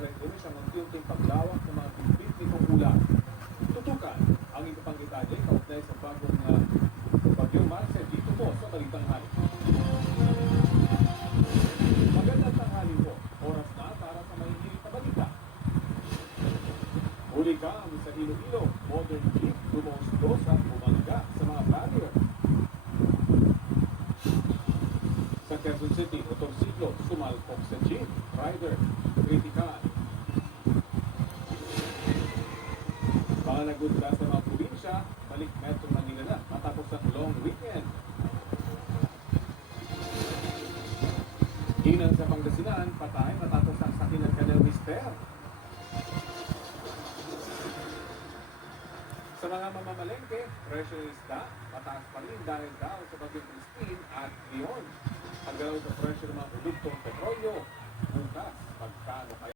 kalendaryo sa unti-unting paglawak ng mga bitbit nitong ulan. Tutukan ang iba pang detalye kaugnay sa bagyong Marcel dito po sa Balitang Hali. Magandang tanghali po. Oras na para sa mahihilig na balita. Huli ka sa Iloilo, modern jeep dumosdos at bumangga sa mga barrier. Sa Quezon City, motorsiklo sumalpok sa jeep. Rider, kritikal. Mga nagudlas sa mga probinsya, balik Metro Manila na matapos ang long weekend. Ginang sa Pangasinan, patay matapos ang sakit ng kanyang mister. Sa mga mamamalengke, presyo ng isda, mataas pa rin dahil daw sa bagyong Christine at Leon. Ang galaw sa presyo ng mga produktong petrolyo